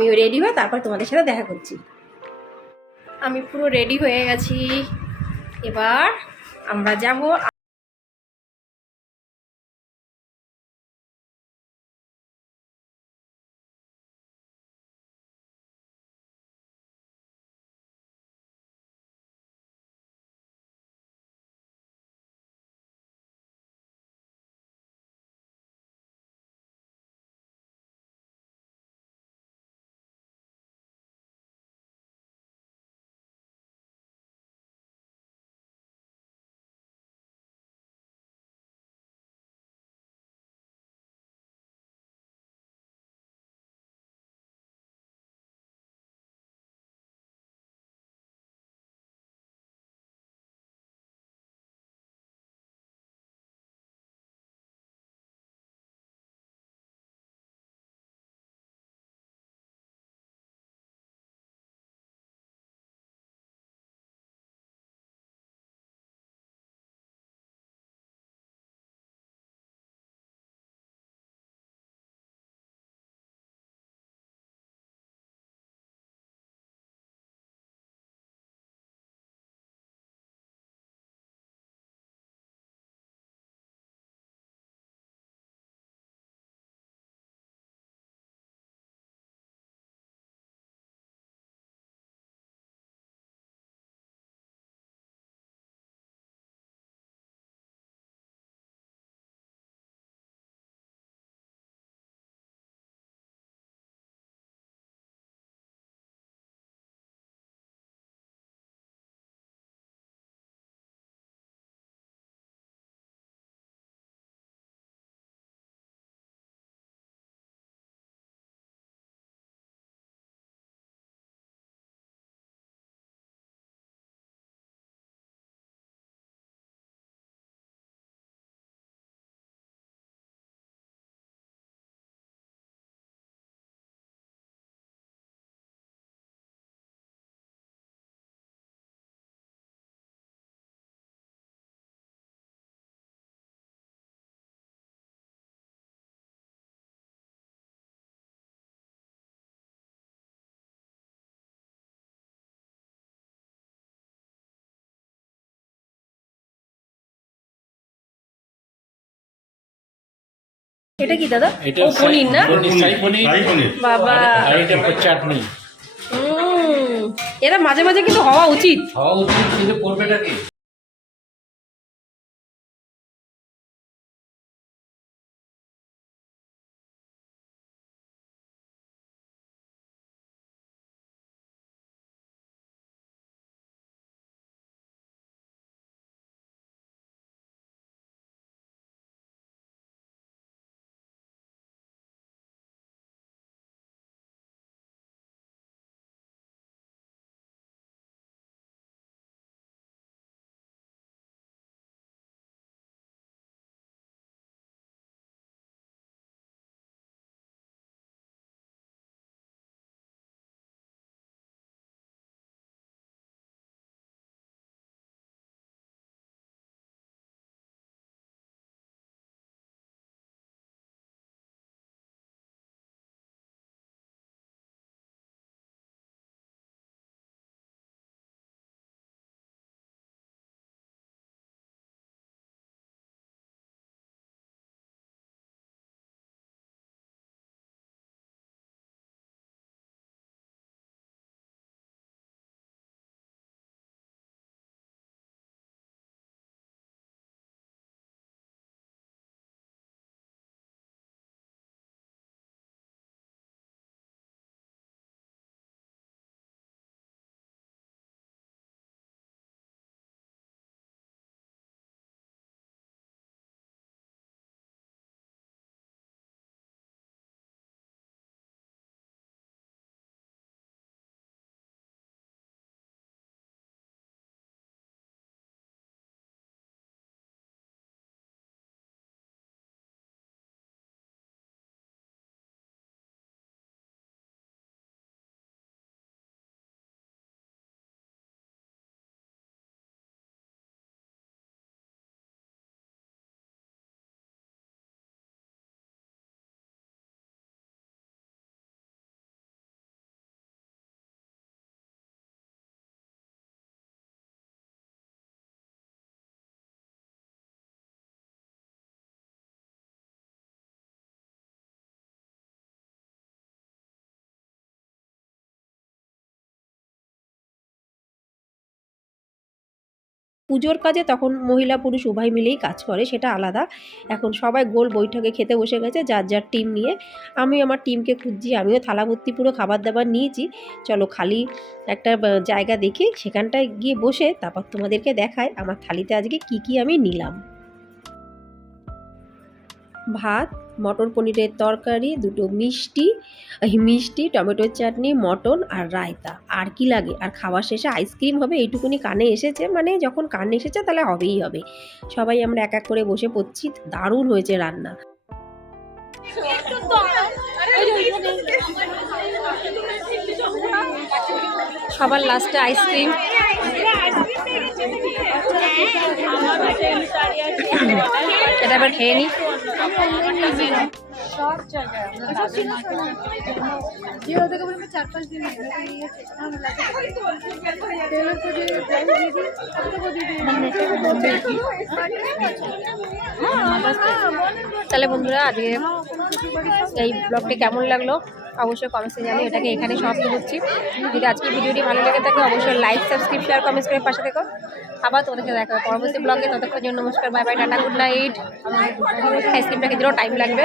আমি রেডি হয়ে তারপর তোমাদের সাথে দেখা করছি। আমি পুরো রেডি হয়ে গেছি, এবার আমরা যাব। এটা কি দাদা? এটা ও পনির না? শাহী পনির, বাবা, আর এটা চাটনি। এটা মাঝে মাঝে কিন্তু হওয়া উচিত। হওয়া উচিত, কিন্তু করবেটা কি? পুজোর কাজে তখন মহিলা পুরুষ উভয় মিলেই কাজ করে, সেটা আলাদা। এখন সবাই গোল বৈঠকে খেতে বসে গেছে যার যার টিম নিয়ে। আমি আমার টিমকে খুঁজছি, আমিও থালা ভর্তি পুরো খাবার দাবার নিয়েছি। চলো খালি একটা জায়গা দেখে সেখানটায় গিয়ে বসে তারপর তোমাদেরকে দেখায় আমার থালিতে আজকে কি কি আমি নিলাম। ভাত, মটর পনিরের তরকারি, দুটো মিষ্টি, টমেটোর চাটনি, মটন আর রায়তা। আর কি লাগে? আর খাওয়ার শেষে আইসক্রিম হবে, এইটুকুনি কানে এসেছে, মানে যখন কানে এসেছে তাহলে হবেই হবে। সবাই আমরা এক এক করে বসে পড়ছি। দারুণ হয়েছে রান্না। সবার লাস্টে আইসক্রিম। এটা এবার খেয়ে নিই। তাহলে বন্ধুরা আজকে এই ব্লগটি কেমন লাগলো অবশ্যই কমেন্টসে জানি। এটাকে এখানে সমাপ্ত করছি। যদি আজকে ভিডিওটি ভালো লেগে থাকে অবশ্যই লাইক, সাবস্ক্রাইব, শেয়ার, কমেন্টস করে পাশে থেকো। আবার তোমাদেরকে দেখা হবে পরবর্তী ব্লগে। ততক্ষণ জন্য নমস্কার, bye bye, tata, good night. আইসক্রিমটা খেতেও টাইম লাগবে।